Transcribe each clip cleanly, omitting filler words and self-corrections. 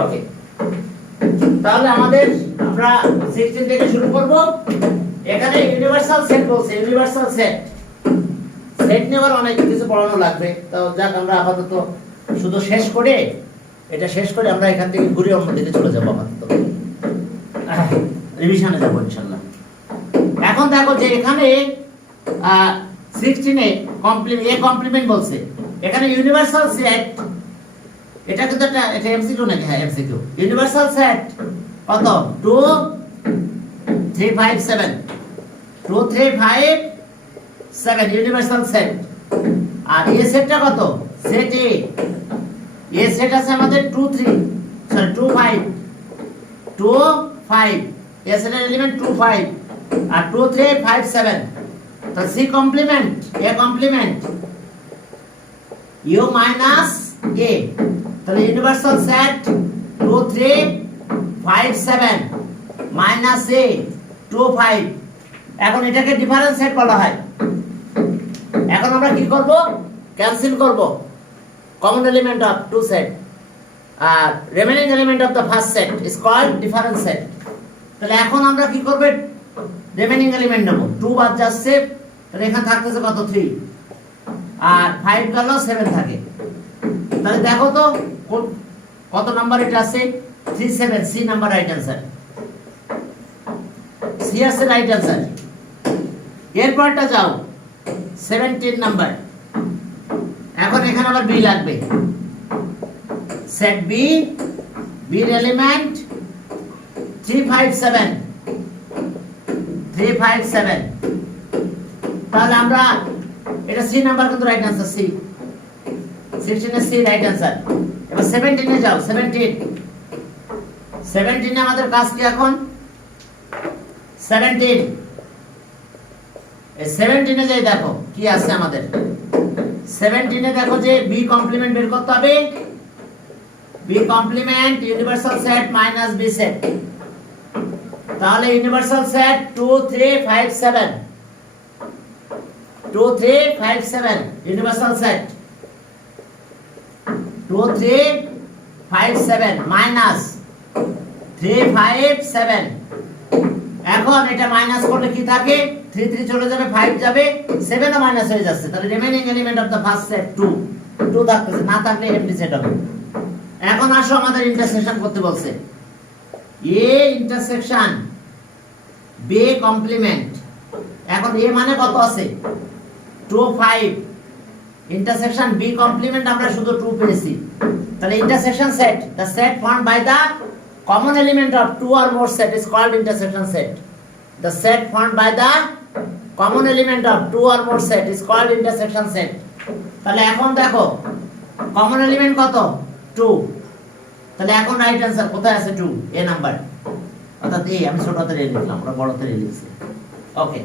ওকে, তাহলে আমরা 16 থেকে শুরু করব। এখানে ইউনিভার্সাল সেট বলছে, ইউনিভার্সাল সেট নেওয়ার অনেক কিছু পড়ানো লাগবে। তো যাক, আমরা আপাতত শুধু শেষ করে আমরা এখান থেকে ঘুরে অন্যদিকে চলে যাবো। আপাতত রিভিশনে যাবো ইনশাআল্লাহ। এখন দেখো যে এখানে 16 এ কমপ্লিমেন্ট বলছে। এখানে ইউনিভার্সাল সেট, এটা কিন্তু এটা এমসিকিউ নাকি? হ্যাঁ, এমসিকিউ। ইউনিভার্সাল সেট কত? 2 3 5 7 2 3 5 7 ইউনিভার্সাল সেট। আর এই সেটটা কত? সেট এ। এই সেট আছে আমাদের 2 5 2 5। এই সেটের এলিমেন্ট 2 5 আর 2 3 5 7। তাহলে C complement, A complement, U minus A. তাহলে ইউনিভার্সাল সেট 2 3 5 7 মাইনাস এ 2 5। এখন এটাকে ডিফারেন্স সেট বলা হয়। এখন আমরা কি করব? ক্যান্সেল করব common element of two set, আর remaining element of the first set is called difference set. তাহলে এখন আমরা কি করব? রিমেইনিং এলিমেন্ট নেব। 2 বাদ যাচ্ছে, তাহলে এখানে থাকতেছে কত? 3, আর 5 গেল 7 থাকে। তাহলে দেখো তো কত নাম্বার এটা আছে? 3 7। C number right answer. C আছে রাইট आंसर। এরপরটা যাও 17 নাম্বার। এখন এখানে আবার বি লাগবে। সেট বি, বির এলিমেন্ট 3 5 7 3 5 7। তাহলে আমরা এটা সি নাম্বার কিন্তু রাইট आंसर। সি 16 এর সি রাইট आंसर। এবার 17 এ যাও। 17 এ আমাদের কাজ কি এখন? 17 এই 17 এ যাই, দেখো কি আছে আমাদের। 17 এ দেখো যে বি কমপ্লিমেন্ট বের করতে হবে। B complement universal set minus B set. তাহলে universal set 2 3 5 7 2 3 5 7 universal set 2 3 5 7 minus 3 5 7। এখন এটা মাইনাস করলে কি থাকে? 3 3 চলে যাবে, 5 যাবে, 7 ও মাইনাস হয়ে যাচ্ছে। তাহলে remaining element of the first set 2 থাকতেছে, না থাকলে এমটি সেট হবে। এখন আসো আমাদের ইন্টারসেকশন করতে বলছে। A intersection B complement. এখন এ মানে কত আছে? 2 5। ইন্টারসেকশন বি কমপ্লিমেন্ট আমরা শুধু 2 পেয়েছি। তাহলে intersection set, the set formed by the common element of two or more set is called intersection set. The set formed by the common element of two or more set is called intersection set. তাহলে এখন দেখো common element কত? 2। তাহলে এখন right answer কোথায় আছে? 2 এ number. অর্থাৎ এ আমি ছোটতে লিখলাম, আমরা বড়তে লিখছি। ওকে,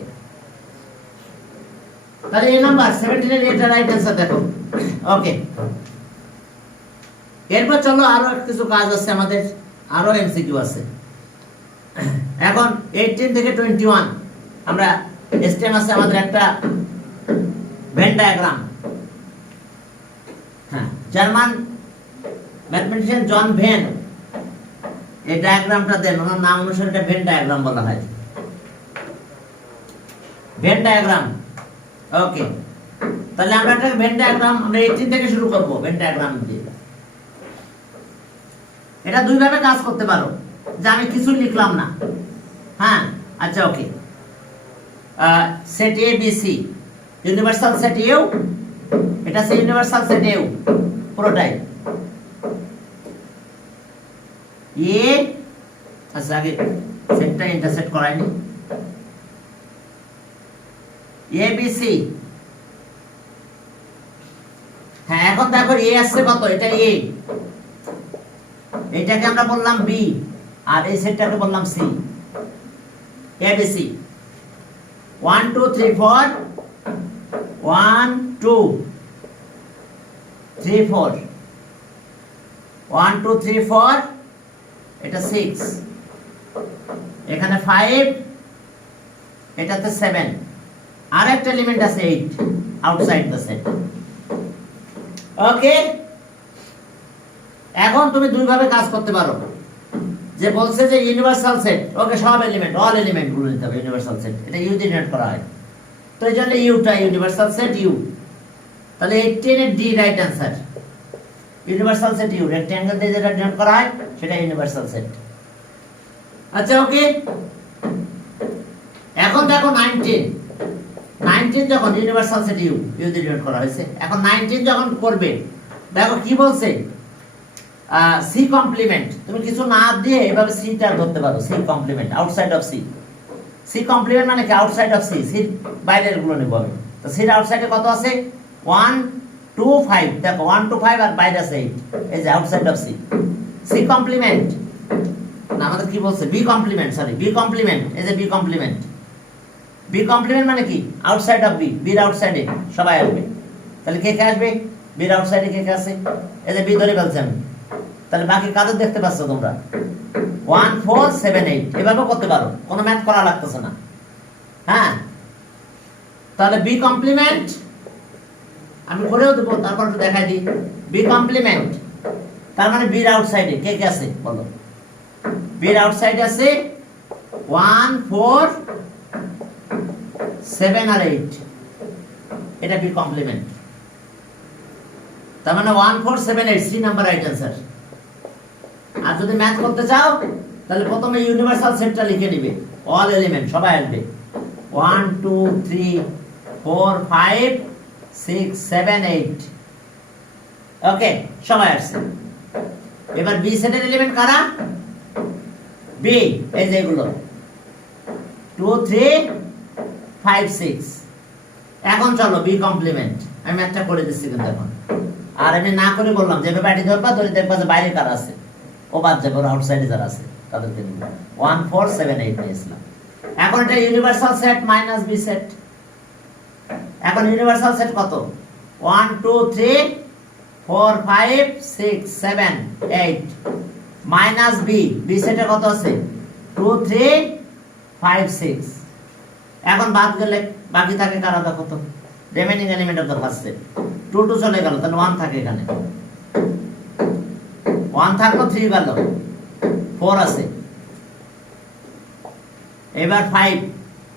তাহলে এই নাম্বার 17 এর এটা রাইট आंसर দেখো। ওকে, এরপর চলো আরো কিছু কাজ আছে আমাদের, আরো এমসিকিউ আছে। এখন 18 থেকে 21 আমরা স্টেম আছে আমাদের একটা ভেন ডায়াগ্রাম। হ্যাঁ, জার্মান ম্যাথমেটিশিয়ান জন ভেন এই ডায়াগ্রামটা দেন, ওনার নাম অনুসারে এটা ভেন ডায়াগ্রাম বলা হয়। Venn diagram. ওকে, তাহলে আমরা একটা ভেন ডায়াগ্রাম আমরা 18 থেকে শুরু করব। ভেন ডায়াগ্রাম দিয়ে এটা দুই ভাবে কাজ করতে পারো, যে আমি কিছু লিখলাম না। হ্যাঁ, আচ্ছা, ওকে। Set A B C, universal set এও, এটা আছে ইউনিভার্সাল সেট এও পুরোটাই। এ, আচ্ছা আগে সেটটা ইন্টারসেক্ট করাইনি। A B C. হ্যাঁ, এখন দেখো এ আসছে কত? এটা এ, এটাকে আমরা বললাম বি, আর এই সেটটাকে বললাম সি। এ বি সি 1 2 3 4 1 2 3 4 1 2 3 4, এটা 6, এখানে 5, এটাতে 7, আর একটা এলিমেন্ট আছে 8 আউটসাইড দ্য সেট। ওকে, এখন তুমি দুই ভাবে কাজ করতে পারো, যে বলছে যে ইউনিভার্সাল সেট, ওকে সব এলিমেন্ট, অল এলিমেন্ট গুলো নিতে হবে ইউনিভার্সাল সেট, এটা ইউ দিয়ে ডিনোট করা হয়, তো এই জন্য ইউটা ইউনিভার্সাল সেট ইউ, তাহলে 18 এর D right answer, universal set U, rectangle দিয়ে যেটা ডিনোট করা হয় সেটা ইউনিভার্সাল সেট। আচ্ছা ওকে, এখন দেখো 19 যখন ইউনিভার্সাল সেট ইউ ইউ দিয়ে ডিনোট করা হয়েছে, এখন 19 যখন করবে দেখো কি বলছে, সি কমপ্লিমেন্ট, তুমি কিছু না দিয়ে এভাবে সি টা ধরতে পারো, C complement outside of C, C complement মানে কি আউটসাইড অফ সি, সি বাইরের গুলো নেব আমি, তো সির আউটসাইডে কত আছে 1 2 5, দেখো 1 2 5 আর বাইরে আছে 8, এই যে outside of C, C complement না আমাদের কি বলছে B complement, sorry B complement, এই যে বি কমপ্লিমেন্ট, বি কমপ্লিমেন্ট মানে কি আউটসাইড অফ বি, বির আউটসাইডে সবাই আসবে, তাহলে কে কে আসবে, বির আউটসাইডে কে কে আছে, এই যে বি ধরে ফেলছি আমি, তাহলে বাকি কাদের দেখতে পাচ্ছ তোমরা 1 4 7 8, এভাবে করতে পারো, কোনো ম্যাথ করা লাগতেছে না। হ্যাঁ, তাহলে বি কমপ্লিমেন্ট আমি করেও দেবো, তারপর একটু দেখাই দিই, বি কমপ্লিমেন্ট তার মানে বির আউটসাইডে কে কে আছে বলো, বির আউটসাইডে আছে 1 4 7 আর 8, এটা বি কমপ্লিমেন্ট, তার মানে 1 4 7 8 সি নাম্বার রাইট অ্যান্সার। আর যদি ম্যাথ করতে চাও তাহলে প্রথমে ইউনিভার্সাল সেটটা লিখে নিবে, অল এলিমেন্ট সবাই আসবে, 1 2 3 4 5 6 7 8, ওকে সবাই আসছে। এবার বি সেটের এলিমেন্ট কারা, বি এই যে এগুলো 2 3 5 6, এখন চলো বি কমপ্লিমেন্ট, আমি ম্যাথটা করে দিচ্ছি কিন্তু এখন, আর আমি না করে বললাম যেভাবে বাড়ি ধরবা ধরে দেখবা যে বাইরে কারা আছে, ও বাদ যাবে, ওর আউটসাইডে যারা আছে তাদেরকে নিব, 1 4 7 8 নিয়েছিলাম। এখন এটা universal set minus B set, এখন ইউনিভার্সাল সেট কত 1 2 3 4 5 6 7 8 মাইনাস বি, বি সেটে কত আছে 2 3 5 6, এখন বাদ গেলে বাকি থাকে কারা দেখো তো, remaining element of the first set, 2 2 চলে গেল, তাহলে 1 থাকে এখানে, 1 থাকলো 3 গেল 4 আছে, এবার 5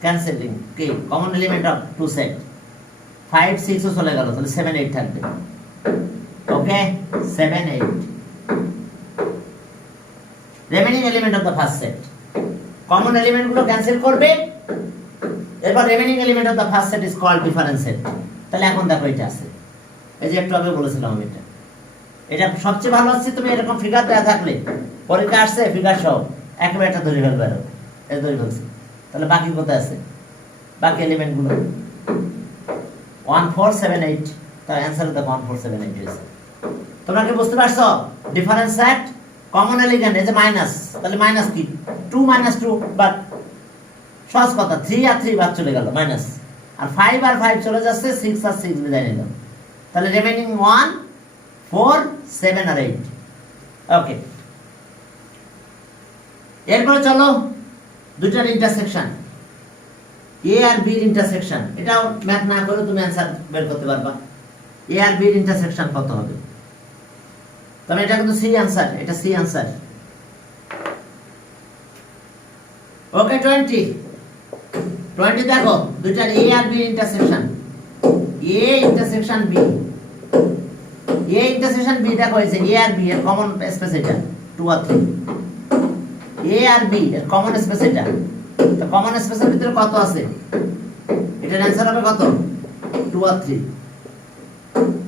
ক্যান্সেলিং, কি common element of two set, 5 6 ও চলে গেল, তাহলে 7 8 থাকবে, okay 7 8 remaining element of the first set, common element গুলো ক্যান্সেল করবে, এরপর remaining element of the first set is called difference set. তাহলে এখন দেখো এটা আছে, এই যে একটু আগে বলেছিলাম আমি, এটা সবচেয়ে ভালো হচ্ছে তুমি এরকম ফিগার দেয়া থাকলে পরীক্ষা আসছে ফিগার সহ একেবারে এটা ধরে ফেলবে, এটা ধরে ফেলছে, তাহলে বাকি কোথায় আছে, বাকি এলিমেন্ট গুলো 1 4 7 8, তার অ্যানসার দেখো 1 4 7 8 হয়েছে। তোমরা কি বুঝতে পারছো, ডিফারেন্স সেট কমন এলিমেন্ট এই যে মাইনাস, তাহলে মাইনাস কি 2 2, বাট সহজ কথা 3 আর 3 বাদ চলে গেল মাইনাস, আর 5 আর 5 চলে যাচ্ছে, 6 আর 6 বিদায় নিল, তাহলে রিমেইনিং 1 4 7 আর 8, ওকে। এরপরে চলো দুইটার ইন্টারসেকশন, এ আর বি এর ইন্টারসেকশন, এটাও ম্যাথ না করে তুমি অ্যানসার বের করতে পারবা, এ আর বি এর ইন্টারসেকশন কত হবে, তবে এটা কিন্তু সি অ্যানসার, এটা সি অ্যানসার, ওকে। 20 দেখো দুইটার এ আর B intersection, A intersection B, A intersection B দেখো হয়েছে, এ আর বি এর কমন স্পেস এটা 2 আর 3, এ আর বি এর কমন স্পেস এটা, তো কমন স্পেসের ভিতরে কত আছে, এটার অ্যানসার হবে কত 2 আর 3,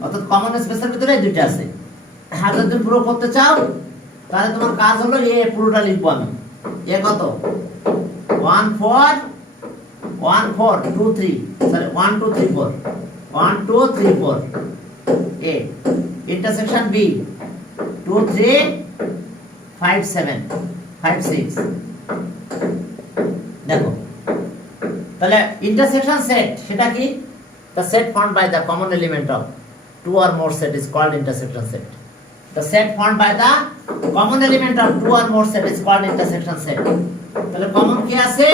অর্থাৎ কমন স্পেসের ভিতরে দুইটা আছে। আর যদি তুমি পুরো করতে চাও তাহলে তোমার কাজ হলো এ পুরোটা লিখবো আমি, এ কত 1 4 1 4 2 3, সরি 1 2 3 4 1 2 3 4, এ ইন্টারসেকশন বি 2 3 5 7 5 6, দেখো তাহলে ইন্টারসেকশন সেট সেটা কি, the set formed by the common element of two or more set is called intersection set, the set formed by the common element of two or more set is called intersection set। তাহলে common কি আছে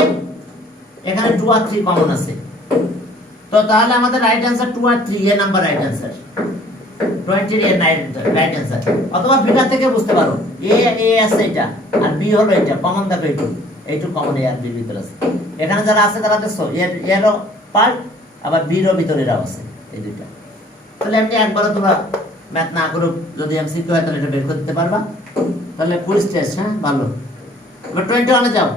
এখানে 2 আর 3 common আছে, তো তাহলে আমাদের right answer 2 আর 3, এ নাম্বার রাইট অ্যানসার, 20 এর রাইট অ্যান্সার। অথবা বিটা থেকে বুঝতে পারো এ আছে এটা আর বি হলো এটা, কমন দেখো এইটু কমন এ আর বির ভিতরে আছে। এখানে যারা আছে তারা দেখছো এরও পার্ট আবার বিরও ভিতরেরাও আছে এই দুইটা। তাহলে এমনি একবারও তোমরা ম্যাথ না করো, যদি এমসিকিউ হয় তাহলে এটা বের করতে পারবা। তাহলে কুইজ টেস্ট, হ্যাঁ ভালো। এবার 21 এ যাও।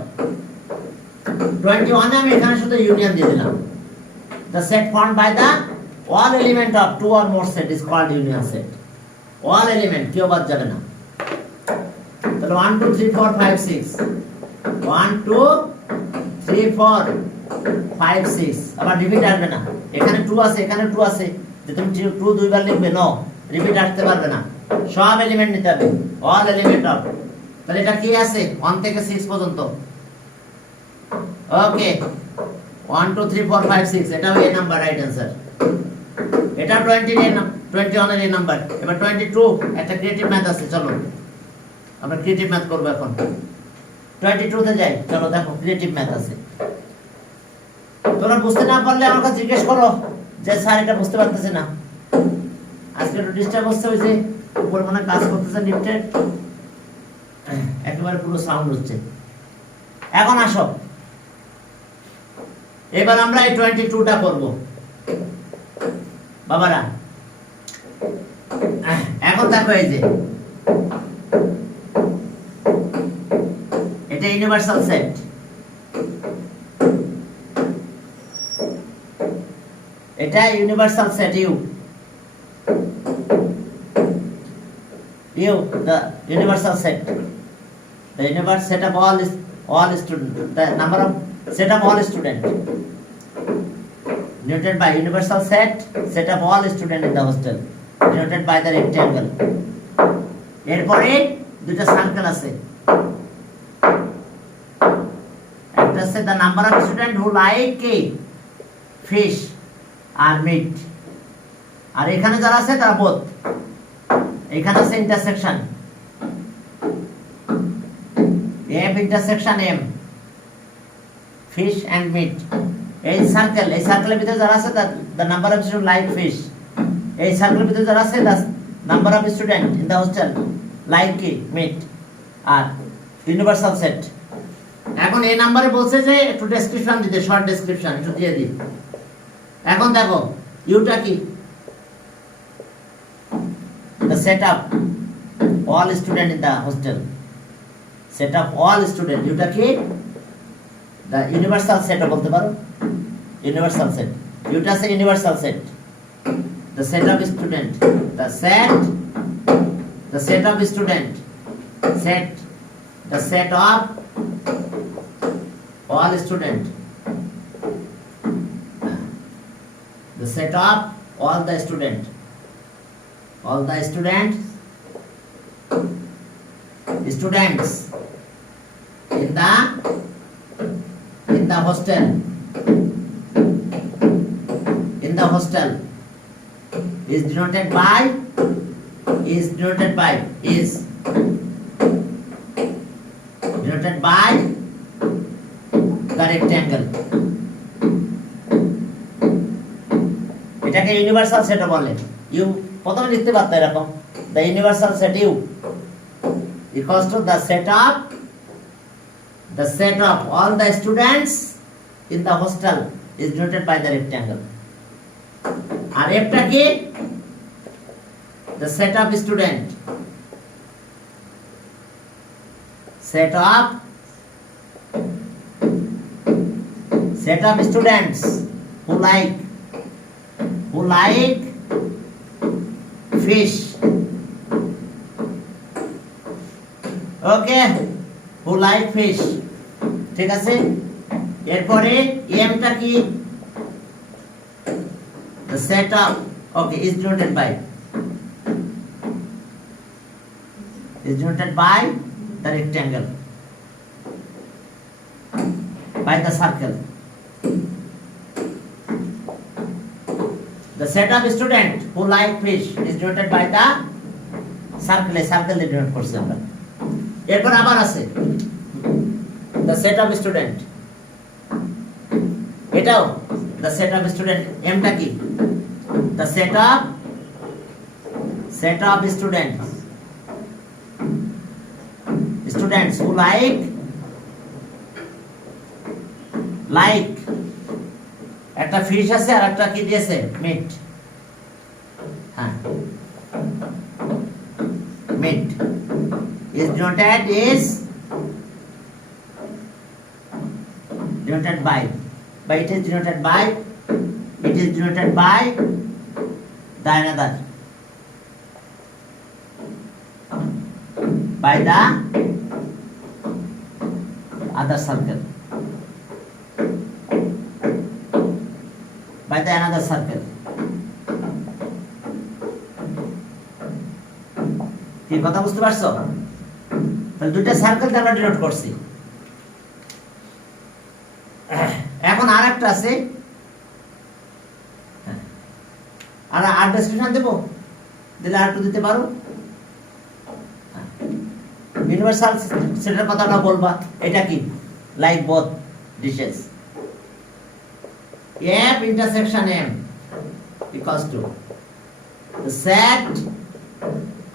21 এ আমি এখানে শুধু ইউনিয়ন দিয়ে দিলাম। The set formed by the all element of two or more set is called union set. All element কেউ বাদ যাবে না। তাহলে 1 2 3 4 5 6 1 2 3 4 5 6 আবার রিপিট আসবে না। এখানে 2 আছে, এখানে 2 আছে, যে তুমি 2 দুইবার লিখবে নো, রিপিট আসতে পারবে না। সব এলিমেন্ট নিতে হবে, all element of। তাহলে এটা কি আছে 1 থেকে 6 পর্যন্ত। ওকে 1 2 3 4 5 6 এটাও এই নাম্বার, রাইট অ্যান্সার। এটা 21 এর নাম্বার। এবার 22 একটা ক্রিয়েটিভ ম্যাথ আছে, চলো আমরা ক্রিয়েটিভ ম্যাথ করব এখন। 22 তে যাই, চলো দেখো ক্রিয়েটিভ ম্যাথ আছে। তোমরা বুঝতে না পারলে আমার কাছে জিজ্ঞেস করো যে স্যার এটা বুঝতে পারতেছে না। আজকে একটু ডিস্টার্ব হচ্ছে, ওই যে উপর মনে কাজ করতেছে লিফটের, একেবারে পুরো সাউন্ড হচ্ছে। এখন আসো, এবার আমরা এই 22টা করব বাবারা। এখন দেখো এই যে এটা ইউনিভার্সাল সেট। এটা universal set U the universal set, the universe set of all student, the number of set of all student denoted by universal set of all student in the hostel denoted by the rectangle. এরপরে দুটো circle আছে, একটা আছে the number of student who like fish R meat, আর এখানে যারা আছে তারা both। এখানে আছে intersection M, intersection M, fish and meat. এই সার্কেলের ভিতরে যারা আছে the number of student like fish. এই সার্কেলের ভিতরে যারা আছে the number of student in the hostel like কি মিট। আর ইউনিভার্সাল সেট। এখন এই নাম্বারে বলছে যে একটু ডেসক্রিপশন দিতে, শর্ট ডেসক্রিপশন একটু দিয়ে দিই। এখন দেখো ইউটা কি, the set of all student in the hostel, set of all student, এটা কি the universal set বলতে পারো, universal set। এটা আছে universal set, the set of student, the set of student, the set of all student, the set of all the student students in the hostel is denoted by the rectangle। এটাকে universal set বলে। You প্রথমে লিখতে পারতো এরকম, the universal set U equals to the set of all the students in the hostel is denoted by the rectangle। আর এফটা কি, the set of student, set of students who like fish, okay, who like fish, ঠিক আছে। এরপরে এমটা কি, the set of, okay, is denoted by the rectangle, by the circle। The set of student who like fish is denoted by the circle denote করছি আমরা। এরপর আবার আছে the set of student, এটাও the set of student, এমটা কি, the set of set of students who like একটা fish আছে আর একটা কি দিয়েছে মিট হ্যাঁ meet is denoted by it is denoted by the another by the other circle by the another circle কি কথা বুঝতে পারছো তাহলে দুইটা সার্কেল আমরা ডিনোট করছি এখন আরেকটা আছে আর ডেসক্রিপশন দেব দিলে আর একটু দিতে পারো ইউনিভার্সাল সেটের কথাটা বলবা এটা কি like both dishes f intersection m equals to the set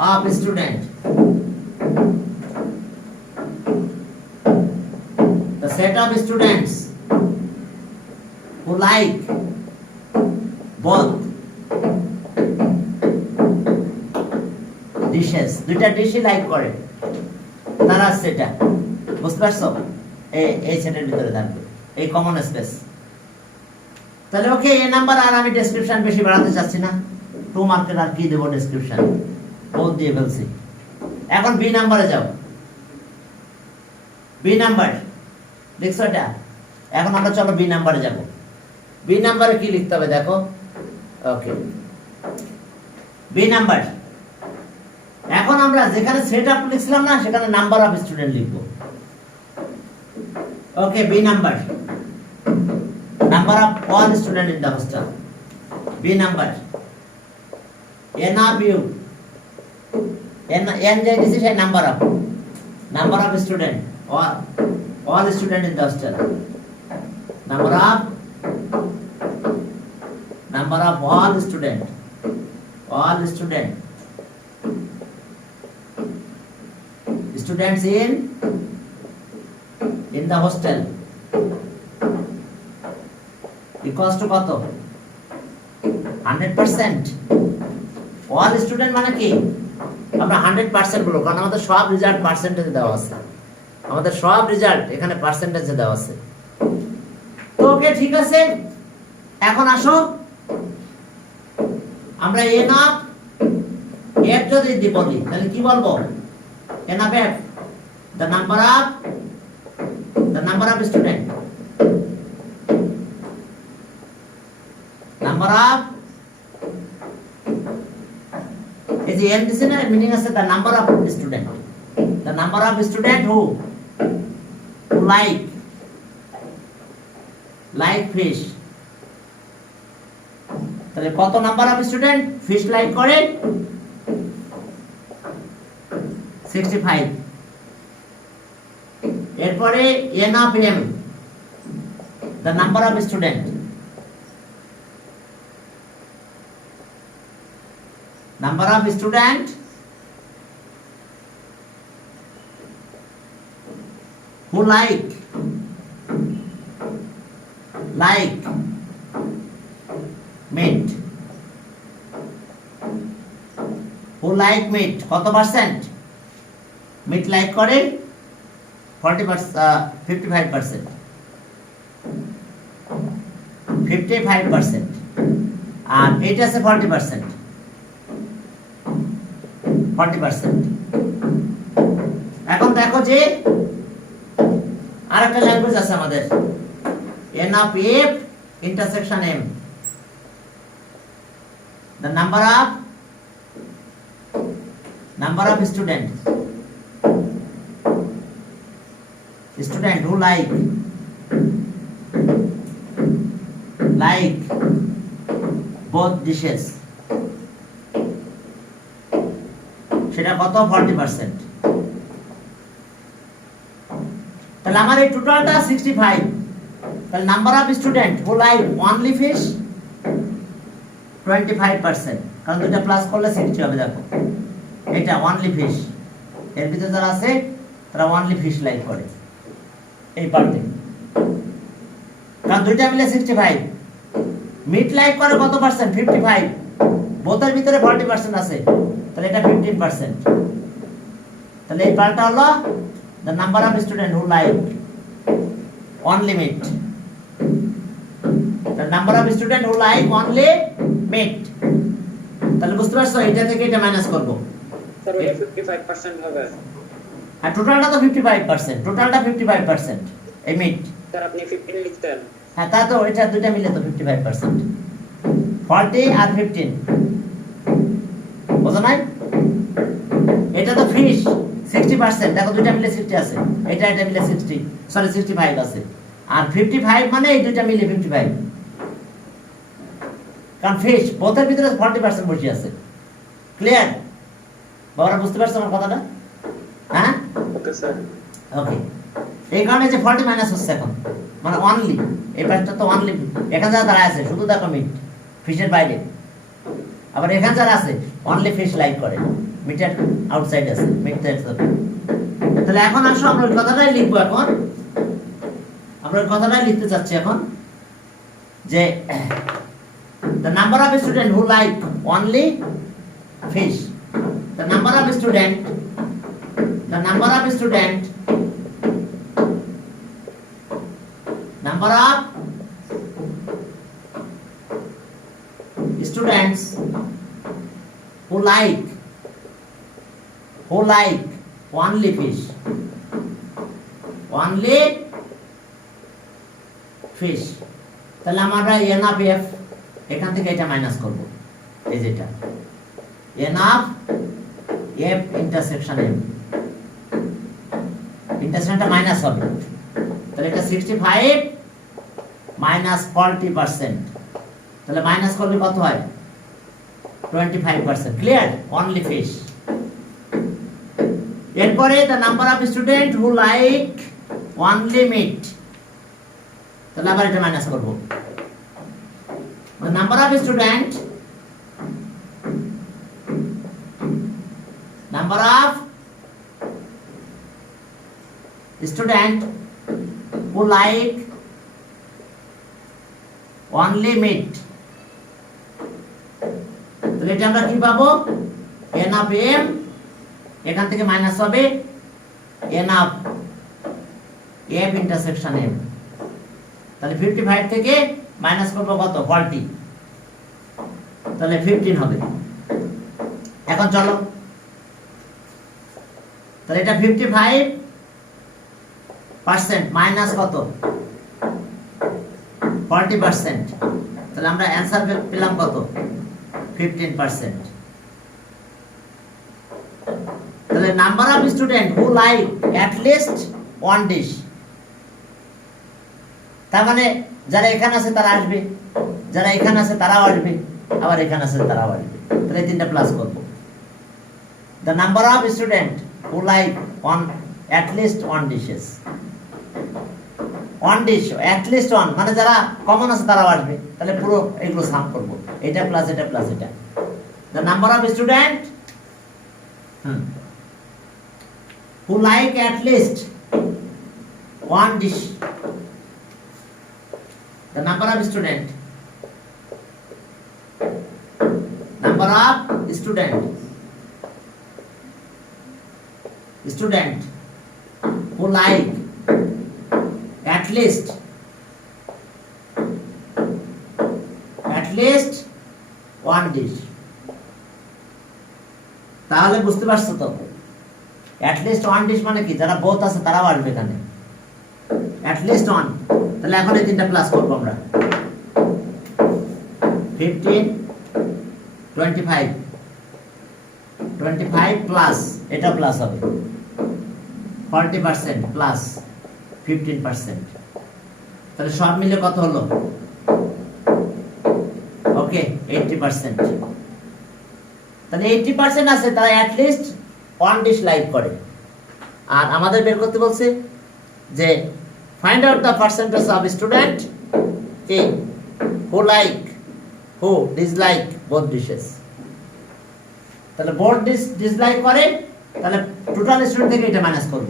of student students who like both dishes দুইটা ডিশই লাইক করে তারা সেটা বুঝতে পারছো এই সেটের ভিতরে থাকবে এই কমন স্পেস তাহলে ওকে এই নাম্বার আর আমি ডেসক্রিপশন বেশি বাড়াতে চাচ্ছি না 2 মার্কের আর কি দেব ডেসক্রিপশন বহুত দিয়ে ফেলছি এখন বি নাম্বারে যাও বি নাম্বার দেখছো এটা এখন আমরা চলো বি নাম্বারে যাব বি নাম্বারে কি লিখতে হবে দেখো ওকে বি নাম্বার এখন আমরা যেখানে সেটআপ লিখছিলাম না সেখানে নাম্বার অফ স্টুডেন্ট লিখব okay B number number of all students in the hostel b number n of you n this is a number of student or all student in the hostel number of all student students in the hostel equals to কত 100% all student মানে কি আমরা 100% বলবো কারণ আমাদের সব result পার্সেন্টেজে দেওয়া আছে আমাদের সব রেজাল্ট এখানে পার্সেন্টেজে দেওয়া আছে তো ওকে ঠিক আছে এখন আসো আমরা n of f যদি দিব তাহলে কি বলবো n of f the number of student number of is the n this is meaning as the number of student who like fish তাহলে কত number of student fish like করে 65 এরপরে n of m the number of student number of student who like meat কত percent meet like করে 55% আর এটা আছে 40% এখন দেখো যে আরেকটা ল্যাঙ্গুয়েজ আছে আমাদের n of f intersection m the number of student who like both dishes সেটা কত 40% তাহলে আমার এই টোটালটা 65 তাহলে number of student who like only fish 25% কারণ দুটো প্লাস করলে 60 হবে দেখো এটা অনলি ফিশ, এর ভিতরে যারা আছে তারা অনলি ফিশ লাইক করে এই পার্টে, কারণ দুইটা মিলে 65। মিট লাইক করে কত পার্সেন্ট? 55। বোথের ভিতরে 40% আছে, তাহলে এটা 15%। তাহলে এই পার্টটা হলো the number of students who like only meat, the number of students who like only meat। তাহলে বুঝতে পারছো, এটা থেকে এটা মাইনাস করব, স্যার ওটা 55% হবে। আর টোটালটা তো 55%, টোটালটা 55% এই মিট। স্যার আপনি 15 লিখতেন। হ্যাঁ, তা তো এটা দুইটা মিলে তো 55%, 40 আর 15, বুঝো নাই? এটা তো ফিশ 60%, দেখো দুইটা মিলে 60 আছে, এটা মিলে 65 আছে, আর 55 মানে এই দুইটা মিলে 55, কারণ ফিশ বোথের ভিতরে 40% বসে আছে। ক্লিয়ার বাবারা, বুঝতে পারছো আমার কথাটা? হ্যাঁ, ওকে স্যার। ওকে, এই কারণে যে 40 মাইনাস হচ্ছে এখন, মানে অনলি এই পাশটা তো অনলি, এখানে যারা দাঁড়ায় আছে শুধু দেখো মিট, ফিশের বাইরে, আবার এখানে যারা আছে অনলি ফিশ লাইক করে, মিটার আউটসাইড আছে, মিট তো আছে। তাহলে এখন আসো আমরা ওই কথাটাই লিখবো। এখন আমরা ওই কথাটাই লিখতে চাচ্ছি এখন, যে the number of students who like only fish, the number of student number of student students who like only fish, তাহলে আমরা n of f এখান থেকে এটা মাইনাস করব, এই যেটা n of f intersection m, ইন্টারসেকশনটা মাইনাস হবে, তাহলে এটা 65 মাইনাস 40%, তাহলে মাইনাস করলে কত হয়? 25%। ক্লিয়ার? Only fish. এরপরে the number of students who like only meat, তাহলে আবার এটা মাইনাস করব, the number of students who like only meat, তাহলে এটা আমরা কি পাবো? n of m, এখান থেকে মাইনাস হবে n of f intersection m, তাহলে 55 থেকে মাইনাস করব কত? 40, তাহলে 15 হবে। এখন চলো, তাহলে এটা 55% মাইনাস কত? 40%, তাহলে আমরা অ্যানসার পেলাম কত? 15%। তাহলে number of student who like at least one dish, তার মানে যারা এখানে আছে তারা আসবে, যারা এখানে আছে তারাও আসবে, আবার এখানে আছে তারাও আসবে, তাহলে এই তিনটা প্লাস করব। The number of student who like at least one dishes, one dish at least one মানে যারা কমন আছে তারাও আসবে, তাহলে পুরো এগুলো সাম করব, এটা প্লাস এটা প্লাস এটা। The number of student who like at least one dish, the number of student who like at least one dish, তাহলে বুঝতে পারছো তো? at least one dish মানে কি? যারা বোথ আছে তারাও আসবে এখানে, at least one। তাহলে এখন এই তিনটা প্লাস করব আমরা, 15 25 প্লাস এটা প্লাস হবে 40% প্লাস 15%, তাহলে সব মিলে কত হলো? ওকে 80%। তাহলে 80% আছে তারা at least one dish like করে। আর আমাদের বের করতে বলছে যে find out the percentage of student who like who dislike both dishes। তাহলে বোর্ড ডিসলাইক করে, তাহলে টোটাল স্টুডেন্ট থেকে এটা মাইনাস করব।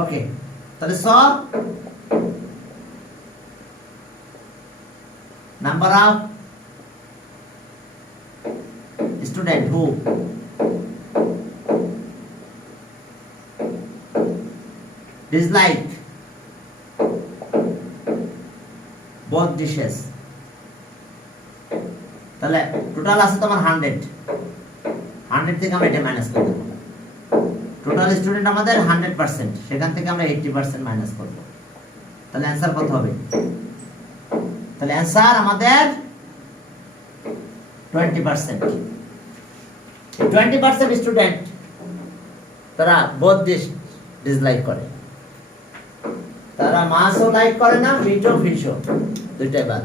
ওকে, তাহলে স number of student who dislike both dishes, তাহলে টোটাল আছে তোমার 100 থেকে আমরা এটা মাইনাস করে দেব। টোটাল স্টুডেন্ট আমাদের 100%, সেখান থেকে আমরা 80% মাইনাস করব। তাহলে অ্যানসার কত হবে? তাহলে অ্যানসার আমাদের 20%। 20% স্টুডেন্ট তারা বোথ ডিসলাইক করে, তারা মাছও লাইক করে না, মিটও ফিশও, দুইটাই বাদ।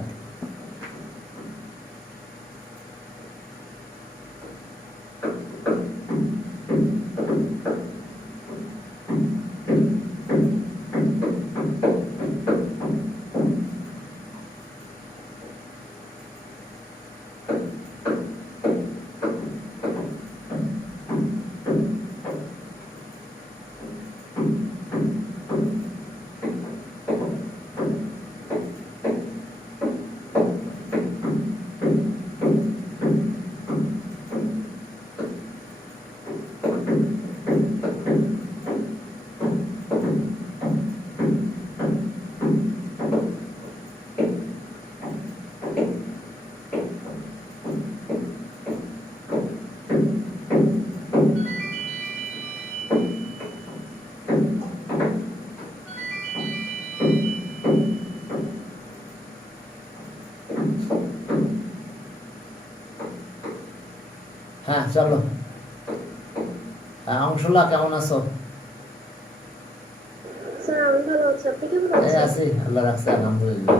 হ্যাঁ চলো, অংশুলা কেমন আছো? স্যার আমি ভালো আছি, আপনি কেমন এই আছেন? আছি, আল্লাহ রাখছে, আলহামদুলিল্লাহ।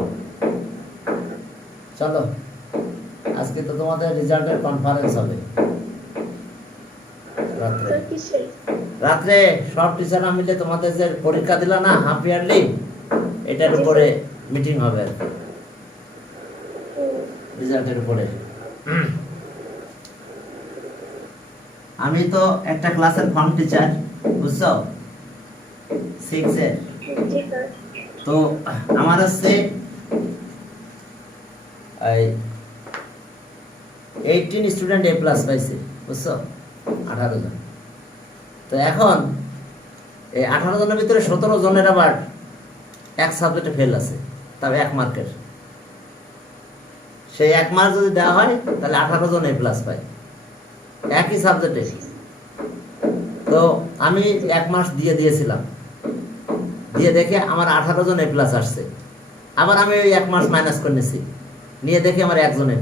চলো, আজকে তো তোমাদের রেজাল্টের কনফারেন্স হবে রাত্রে। স্যার কিসের? রাত্রে সব টিচাররা মিলে তোমাদের যে পরীক্ষা দিলা না হাফ ইয়ারলি, এটার উপরে মিটিং হবে আর কি, রেজাল্টের উপরে। আমি তো একটা ক্লাসের ফর্ম টিচার, বুঝছো, 6 এর। জি স্যার। তো আমার হচ্ছে 18 স্টুডেন্ট A+ পাইছে, বুঝছো, 18 জন। তো এখন এই 18 জনের ভিতরে 17 জনের আবার এক সাবজেক্টে ফেল আছে, তবে 1 মার্কের। সেই 1 মার্ক যদি দেওয়া হয় তাহলে 18 জন A+ পায় একই সাবজেক্টে। তো আমি 1 মাস দিয়েছিলাম, দিয়ে দেখে আমার 18 জন A+ আসছে। আবার আমি ওই 1 মাস মাইনাস করে নিয়েছি, নিয়ে দেখে আমার 1 জন A+।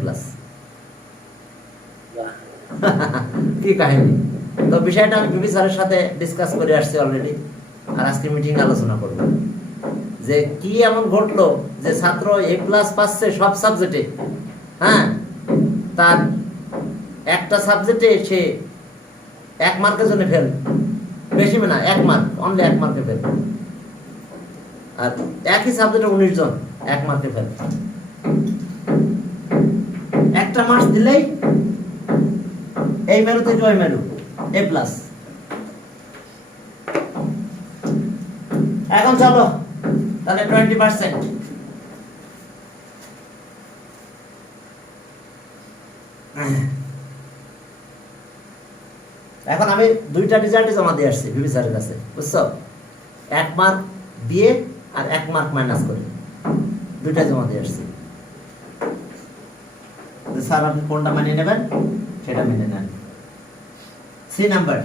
কি কাহিনী! তো বিষয়টা আমি বিবি স্যারের সাথে ডিসকাস করে আসছি অলরেডি, আর আজকে মিটিং আলোচনা করব যে কি এমন ঘটলো যে ছাত্র A+ পাচ্ছে সব সাবজেক্টে, হ্যাঁ, তার একটা সাবজেক্টে সে 1 মার্কের জন্য ফেল, বেশি না 1 মার্ক, অনলি 1 মার্কে ফেল। আর একই সাবজেক্টে 19 জন 1 মার্কে ফেল। একটা মার্কস দিলেই এই মেরু থেকে ওই মেরু A+। এখন চলো তাহলে 20%। এখন আমি 2টা রেজাল্ট জমা দিয়ে আসছি বিবি স্যারের কাছে, বুঝছো, 1 মার্ক দিয়ে আর 1 মার্ক মাইনাস করে 2টা জমা দিয়ে আসছি। স্যার আপনি কোনটা মানিয়ে নেবেন সেটা মেনে নেন। C number,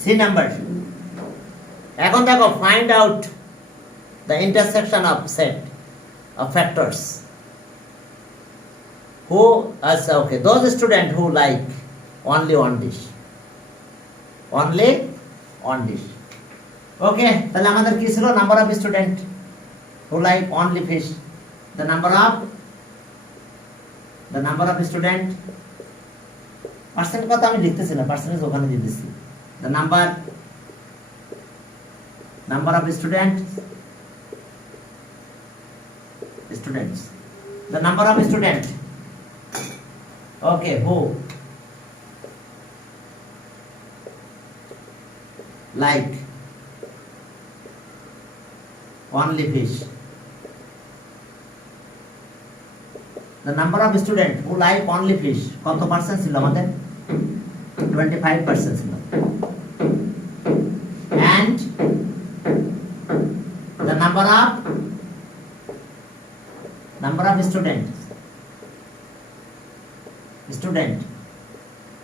C number. এখন দেখো, find out the intersection of set of factors who okay, those student who like only one dish, only one dish। ওকে, তাহলে আমাদের কি ছিল? Number of student who like only fish, the number of student, percent কথা আমি লিখতেছি না, percentage ওখানে দিয়ে দিচ্ছি। the number of student The number of student. Okay, who? Like only fish. The number of student who like only fish. কত percent ছিল আমাদের? 25% ছিল। And the number of student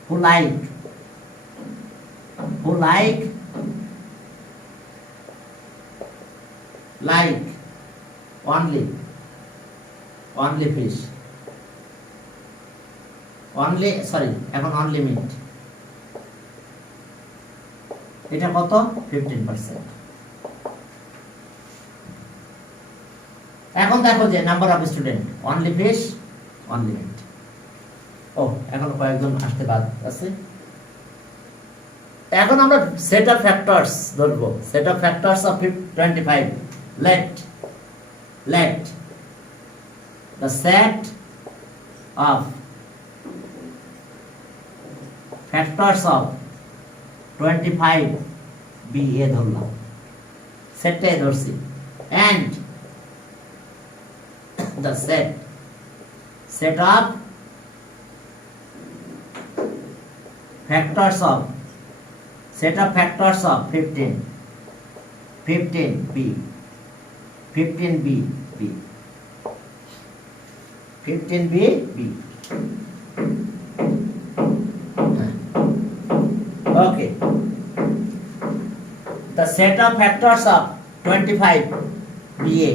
who like only fish, এখন only meat, এটা কত? 15%। এখন দেখো যে number of student, only fish, only meat. ও এখন কয়েকজন আসতে বাদ আছে। এখন আমরা সেট অফ ফ্যাক্টরস ধরবো। Set of factors of 25। let the set of factors of 25 be a ধরলাম, সেটটাই ধরছি, and the set of factors of 15 b 15b b। Okay, the set of factors of 25 be a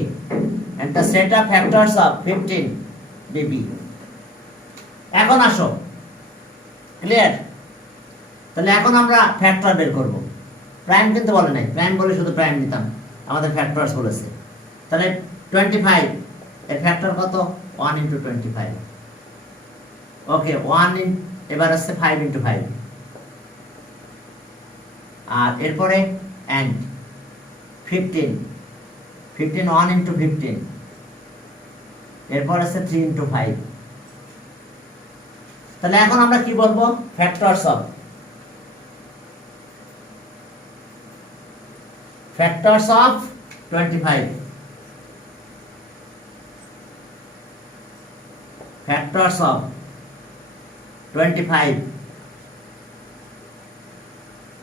and the set of factors of 15 be b। এখন আসো, clear? তাহলে এখন আমরা factor বের করব। Prime কিন্তু বলে নাই, প্রাইম বলে শুধু প্রাইম নিতাম, আমাদের ফ্যাক্টরস বলেছে। তাহলে 25 এর ফ্যাক্টর কত? 1 into 25। ওকে, 1 এবার আসছে 5 into 5, আর এরপরে and 15 1 into 15, এরপর আছে 3 into 5। তাহলে এখন আমরা কি বলবো? ফ্যাক্টরস অফ 25, factors of 25,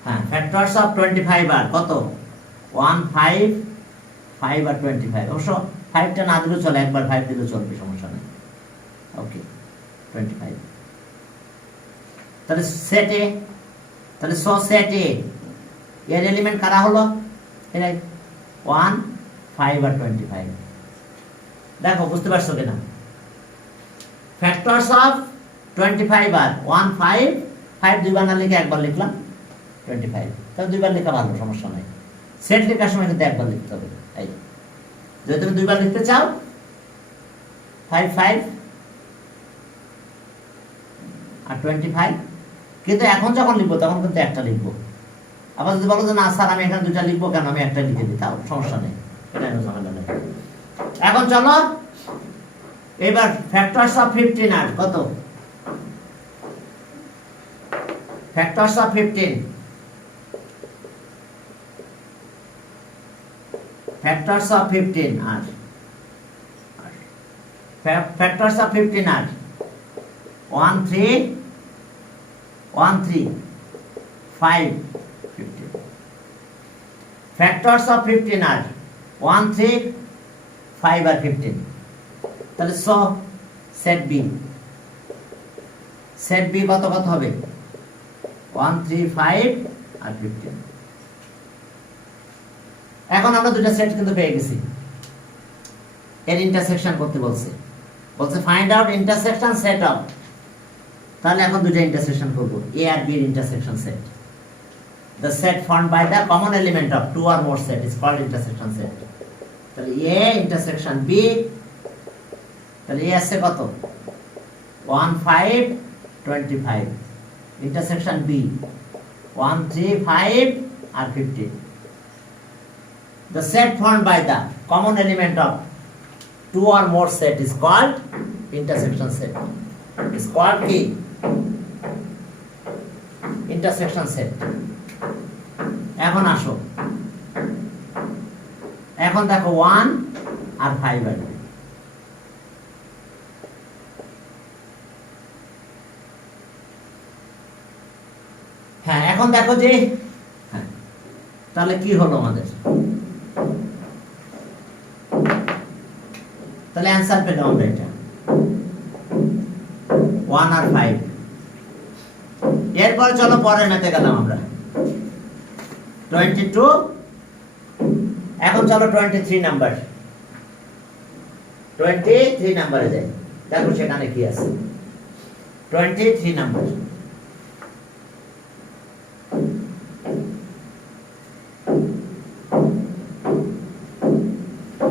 হ্যাঁ, factors of 25 আর কত? 1 5 5 আর 25। অবশ্য 5টা না দিলেও চলে, একবার 5 দিলেও চলবে, সমস্যা নেই। ওকে, 25। তাহলে সেটে, তাহলে সেট এ এর এলিমেন্ট কারা হলো? এরাই 1 5 আর 25। দেখো বুঝতে পারছো কিনা? ফ্যাক্টরস অফ 25 আর 1 5 দুইবার না লিখে একবার লিখলাম 25। তাহলে দুইবার লেখা ভালো, সমস্যা নাই। সেট লেখার সময় কিন্তু একবার লিখতে হবে। এই যদি তুমি দুইবার লিখতে চাও 5 আর 25, কিন্তু এখন যখন লিখবো তখন কিন্তু একটা লিখবো। আবার যদি বলো যে না স্যার আমি এখানে দুইটা লিখবো কেন, আমি একটা লিখে দিই, তাও সমস্যা নেই, এটা ঝামেলা নেই। এখন চলো এবার ফ্যাক্টরস অফ 15 আর কত? ফ্যাক্টরস অফ 15, ফ্যাক্টরস অফ 15 আর ফ্যাক্টরস অফ 15 আর 1 3 5 15। ফ্যাক্টরস অফ 15 আর 1 3 5 আর 15। তাহলে সেট বি কত হবে? 1 3 5 আর 15। এখন আমরা দুটো সেট কিন্তু পেয়ে গেছি, এর ইন্টারসেকশন করতে বলছে find out intersection set of. তাহলে এখন দুটো ইন্টারসেকশন করব, এ আর বি এর intersection set. The set formed by the common element of two or more set is called intersection set. তাহলে A intersection B, তাহলে A আসছে কত? 1 5 25, intersection B 1 3 5 আর 15। The set formed by the common element of two or more set is called intersection set. Is called কি? Intersection set. এখন আসো, এখন দেখো 1 আর 5 আসবে। হ্যাঁ, এখন দেখো যে হ্যাঁ, তাহলে কি হলো আমাদের? তাহলে অ্যান্সার পেলাম আমরা এটা 1 আর 5। এরপর চলো পরের ম্যাথে গেলাম আমরা 22। এখন চলো 23 নাম্বার, 23 নাম্বারে যাই, দেখো সেখানে কি আছে। 23 নাম্বার,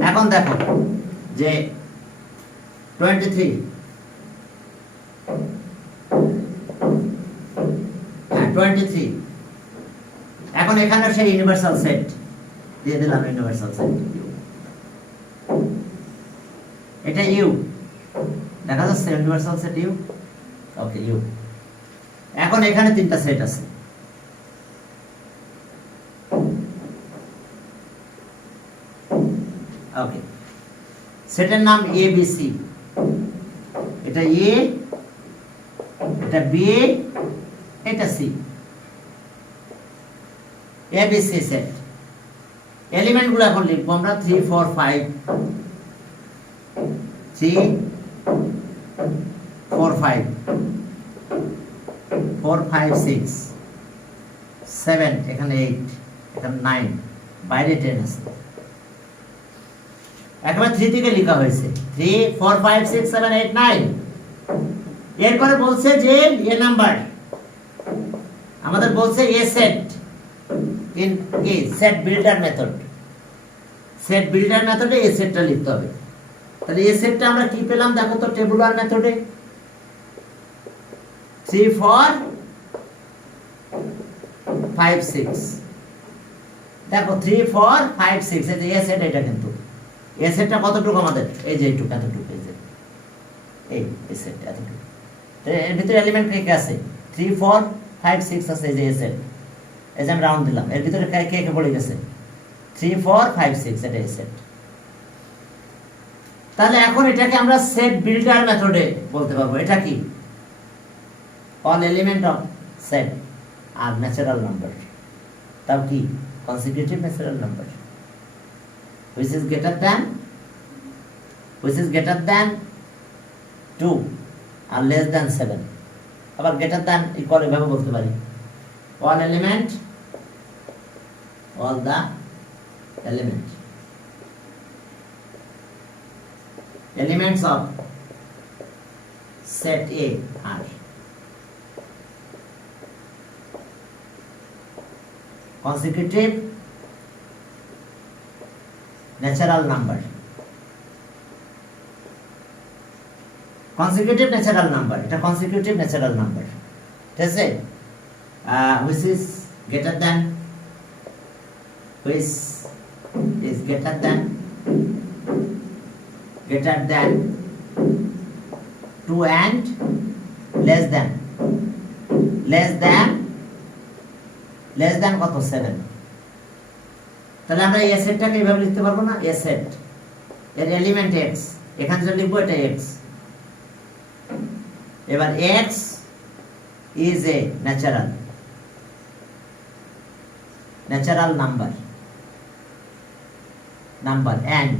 এখন দেখো যে 23, হ্যাঁ 23। এখন এখানে সেই ইউনিভার্সাল সেট দিয়ে দিলাম, ইউনিভার্সাল সেট এটা ইউ, দেখা যাচ্ছে universal set U, okay U. এখন এখানে তিনটা সেট আছে, ওকে। সেটের নাম এ বি সি, এটা এ, এটা বি, এটা C, A B she said. Element গুলো এখন লিখবো আমরা 3 4 5, 3 4 5, 4 5 6 7, এখানে 8, এখানে 9, বাইরে 10 আছে। একবার 3 থেকে লেখা হয়েছে 3 4 5 6 7 8 9। এরপরে বলছে যে এ নাম্বার, আমাদের বলছে এ সেট ইন কি set builder method. Set builder মেথডে এ সেটটা লিখতে হবে। তাহলে এ সেটটা আমরা কি পেলাম দেখো তো টেবুলার মেথডে 3 4 5 6। দেখো 3 4 5 6, এই যে এ সেট, এটা কিন্তু এ সেটটা কতটুকু আমাদের, এই যে এইটুকু, এতটুকু, এই যে এই সেট এতটুকু। এর ভিতরে এলিমেন্ট কে আছে 3 4 5 6 আছে, এই যে এ সেট, এই যে আমি রাউন্ড দিলাম। এর ভিতরে কে কে পড়ে গেছে 3 4 5 6, এটা এ সেট। তাহলে এখন এটাকে আমরা সেট বিল্ডার মেথডে বলতে পারবো। এটা কি অল এলিমেন্ট অফ সেট আর ন্যাচারাল নাম্বার, তাও কি consecutive natural number which is greater than 2 আর less than 7। আবার greater than equal এভাবে বলতে পারি all the elements of set A are consecutive natural number, consecutive natural number, এটা consecutive natural number, ঠিক আছে। which is greater than 2 and less than কত 7। তাহলে আমরা এই সেটটাকে এইভাবে লিখতে পারবো না, এ সেট এর এলিমেন্ট x, এখানে যে লিখবো এটা x। এবার x is a natural number and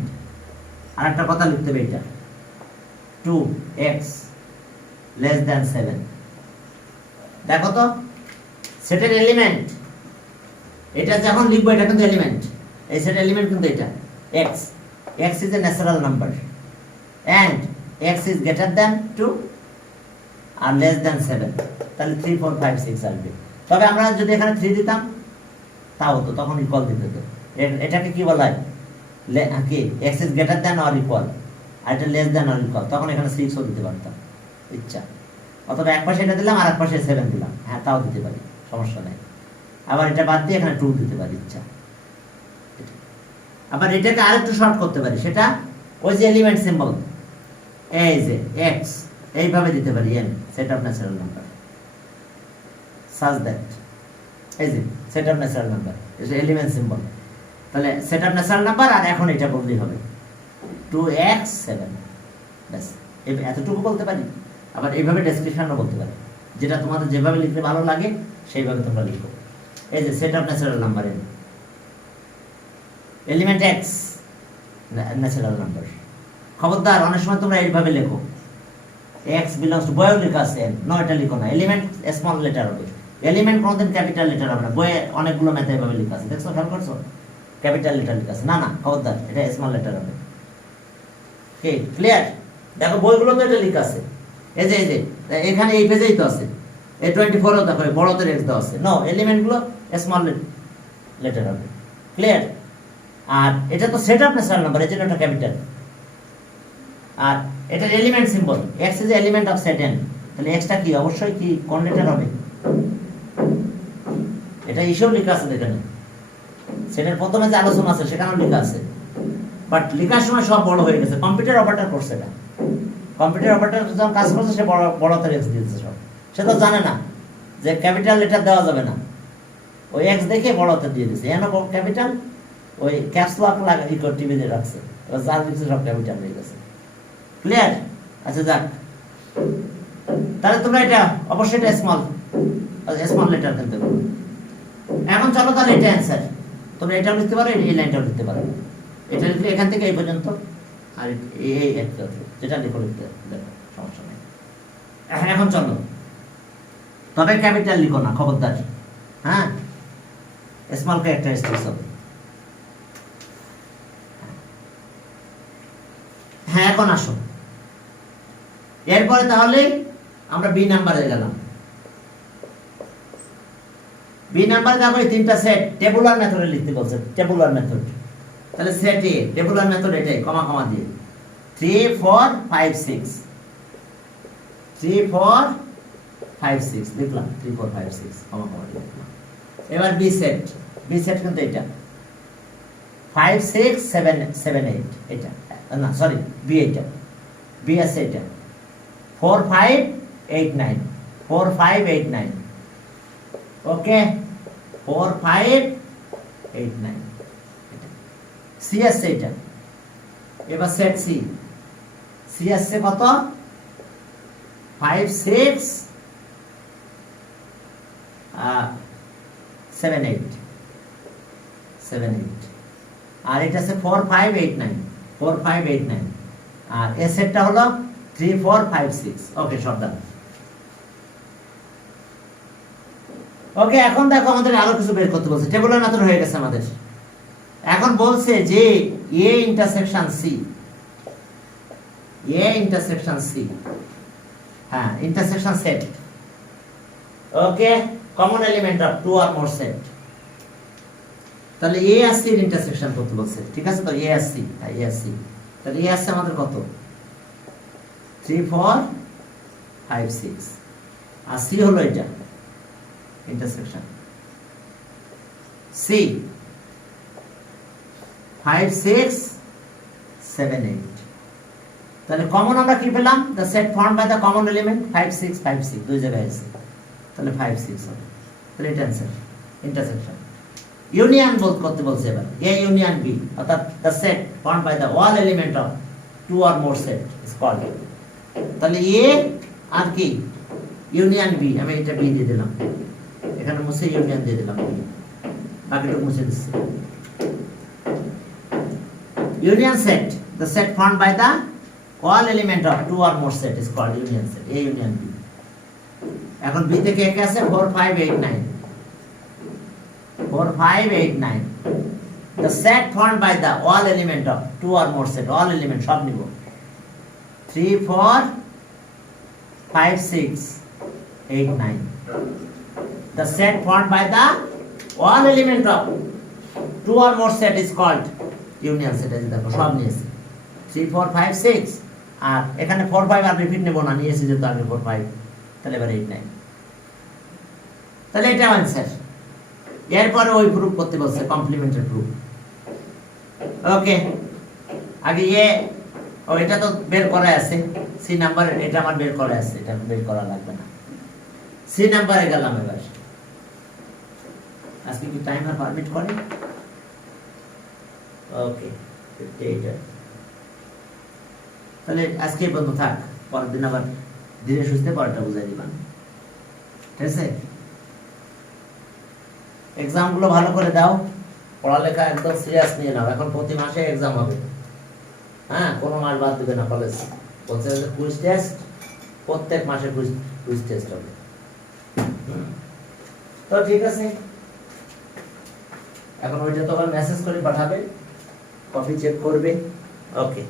আরেকটা কথা লিখতে হবে এটা 2x less than 7। দেখো তো সেটের এলিমেন্ট, এটা যখন লিখবো এটা কিন্তু এলিমেন্ট, এই সেট এলিমেন্ট কিন্তু এটা x is a natural number and x is greater than 2 আর less than 7। তাহলে 3 4 5 6 আসবে। তবে আমরা যদি এখানে 3 দিতাম তাও হতো, তখন ইকুয়াল দিতে হতো। এটাকে কি বলা হয় কি x is greater than or equal, আর এটা less than or equal, তখন এখানে 6 ও দিতে পারতাম ইচ্ছা। অথবা এক পাশে এটা দিলাম আর এক পাশে 7 দিলাম, হ্যাঁ তাও দিতে পারি, সমস্যা নেই। আবার এটা বাদ দিয়ে এখানে 2 দিতে পারি ইচ্ছা। আবার এটাকে আরেকটু শর্ট করতে পারি, সেটা ওই যে এলিমেন্ট সিম্বল এই যে এক্স এইভাবে দিতে পারি N set of natural number such that এই যে সেট অফ ন্যাচারাল নাম্বার এই যে এলিমেন্ট সিম্বল তাহলে সেট অফ ন্যাচারাল নাম্বার আর এখন এটা বললেই হবে 2x7 ব্যাস এতটুকু বলতে পারি আবার এইভাবে ডেসক্রিপশনও বলতে পারি যেটা তোমাদের যেভাবে লিখতে ভালো লাগে সেইভাবে তোমরা লিখো এই যে set of natural number N element x natural number খবরদার অনেক সময় তোমরা এইভাবে লেখো এক্স বিলংস টু বইয়েও লেখা আছে নো এটা লিখো না এলিমেন্ট স্মল লেটার হবে এলিমেন্ট কোনোদিন ক্যাপিটাল লেটার হবে না বইয়ে অনেকগুলো ম্যাথে এভাবে লেখা আছে দেখছো খেয়াল করছো ক্যাপিটাল লেটার লেখা আছে না না খবরদার এটা স্মল লেটার হবে ওকে ক্লিয়ার দেখো বইগুলো তো এটা লেখা আছে এই যে এখানে এই পেজেই তো আছে এই 24 ও দেখো বড়দের এক্স দেওয়া আছে নো এলিমেন্টগুলো স্মল লেটার হবে ক্লিয়ার আর এটা তো সেট অফ ন্যাচারাল নাম্বার এর জন্য এটা ক্যাপিটাল আর এটা element symbol x is element of set n তাহলে x টা কি অবশ্যই কি কোন লেটার হবে এটা ইস্যু লেখা আছে দেখেন সেটার প্রথমে যে আলোচনা আছে সেখানেও লেখা আছে বাট লেখার সময় সব বড় হয়ে গেছে কম্পিউটার অপারেটর করছে এটা কম্পিউটার অপারেটর যখন কাজ করছে সে বড় বড় হাতের x দিয়েছে সব সে তো জানে না যে ক্যাপিটাল লেটার দেওয়া যাবে না ওই x দেখে বড় হাতে দিয়ে দিয়েছে এন ক্যাপিটাল ওই ক্যাপস লক লাগা ইকো টিভিতে রাখছে এবার যার কিছু সব ক্যাপিটাল হয়ে গেছে ক্লিয়ার আচ্ছা যাক তাহলে তোমরা এটা অবশ্যই এটা স্মল লেটার দিতে পারো এখন চলো তাহলে এটা অ্যানসার তোমরা এটাও লিখতে পারো এই লাইনটাও লিখতে পারো এটা লিখলে এখান থেকে এই পর্যন্ত আর এই একটা যেটা লিখো লিখতে দেখো সমস্যা নেই এখন চলো তবে ক্যাপিটাল লিখো না খবরদার হ্যাঁ স্মল ক্যারেক্টারিস্টিক্স হবে হ্যাঁ এখন আসো এরপরে তাহলে আমরা বি নাম্বারে গেলাম বি নাম্বারে দেখো এই তিনটা সেট টেবুলার মেথডে লিখতে বলছে টেবুলার মেথড তাহলে সেট এ টেবুলার মেথড এটাই কমা কমা দিয়ে 3 4 5 6 3 4 5 6 লিখলাম 3 4 5 6 কমা কমা লিখলাম এবার বি সেট কিন্তু এটা 5 6 7 7 8 এটা না সরি বি এটা বি আছে এটা 4 5 8 9 4 5 8 9 ওকে 4 5 8 9 সি আছে এটা এবার সেট সি আছে কত 5 6 7 8 7 8 আর এটা আছে 4 5 8 9 4 5 8 9 আর এর সেটটা হলো 3 4 5 6 ওকে সব দাও ওকে এখন দেখো আমাদের আরো কিছু বের করতে বলছে টেবুলার মেথড হয়ে গেছে আমাদের এখন বলছে যে এ ইন্টারসেকশন সি হ্যাঁ intersection set okay common element of two or more set তাহলে এ আর সি এর ইন্টারসেকশন করতে বলছে ঠিক আছে তো এ আর সি তাহলে এ আছে আমাদের কত 3 4 5 6 আর সি হলো এটা ইন্টারসেকশন সি 5 6 7 8 তাহলে কমন আমরা কি পেলাম the set formed by the common element 5 6 5 6 দুই জায়গায় আছে তাহলে 5 6 হবে তাহলে এটা অ্যানসার ইন্টারসেকশন ইউনিয়ন করতে বলছে এবার এ ইউনিয়ন বি অর্থাৎ the set formed by the all element of two or more set is called তাহলে এ আর কি ইউনিয়ন বি আমি এটা বি দিয়ে দিলাম এখানে মুছে ইউনিয়ন দিয়ে দিলাম বাকিটুকু মুছে দিচ্ছি union set the set formed by the all element of two or more set is called union set a union b এখন b থেকে একে আছে 4 5 8 9 4 5 8 9 the set formed by the all element of two or more set all element সব নিব 3 4 5 6 8 9 the set formed by the all element of two or more set is called union set আছে দেখো সব নিয়েছি 3 4 5 6 আর এখানে 4 5 আর রিপিট নেব না নিয়েছি যেহেতু আগে 4 5 তাহলে এবার 8 9 তাহলে এটা आंसर এরপরে ওই প্রুফ করতে বলছে কমপ্লিমেন্টারি প্রুফ ওকে আগে ও এটা তো বের করা আছে, সি নাম্বার, এটা আমার বের করা আছে, এটা বের করা লাগবে না। সি নাম্বারে গেলাম এবার। আজকে কি টাইমার পারমিট করে? ওকে, এইটা তাহলে আজকে এই পর্যন্ত থাক, পরের দিন আবার ধীরে সুস্থে পরেরটা বুঝাই দিবান, ঠিক আছে? এক্সাম গুলো ভালো করে দাও, পড়ালেখা একদম সিরিয়াস নিয়ে নাও, এখন প্রতি মাসে এক্সাম হবে, হ্যাঁ, কোনো মাস বাদ দিবে না। কলেজ বলছে যে কুইজ টেস্ট, প্রত্যেক মাসে কুইজ টেস্ট হবে। তো ঠিক আছে, এখন ওইটা তো আবার মেসেজ করে পাঠাবে, কপি চেক করবে। ওকে।